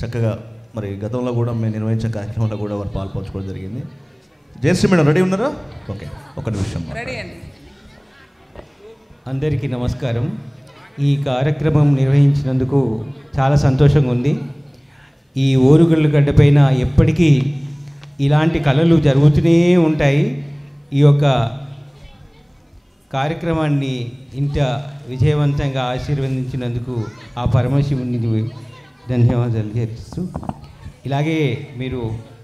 చక్కగా మరి గతంలో కూడా మేము నిర్వహించిన కార్యక్రమంలో కూడా వారు పాల్పంచుకోవడం జరిగింది. జయశ్రీ మేడం రెడీ ఉన్నారా? ఓకే, ఒక నిమిషం. రెడీ అండి. అందరికీ నమస్కారం. ఈ కార్యక్రమం నిర్వహించినందుకు చాలా సంతోషంగా ఉంది. ఈ ఓరుగల్లు గడ్డపైన ఎప్పటికీ ఇలాంటి కళలు జరుగుతూనే ఉంటాయి. ఈ యొక్క కార్యక్రమాన్ని ఇంత విజయవంతంగా ఆశీర్వదించినందుకు ఆ పరమశివునికి ధన్యవాదాలు చేస్తూ, ఇలాగే మీరు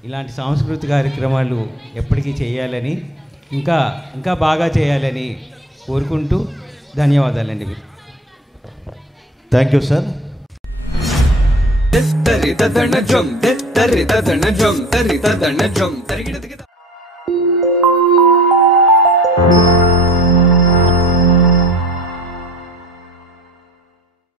ఇలాంటి సాంస్కృతిక కార్యక్రమాలు ఎప్పటికీ చేయాలని, ఇంకా ఇంకా బాగా చేయాలని కోరుకుంటూ ధన్యవాదాలండి. Thank you sir. తరి తదన జం తరి తదన జం తరి తదన జం తరిగిడదిగ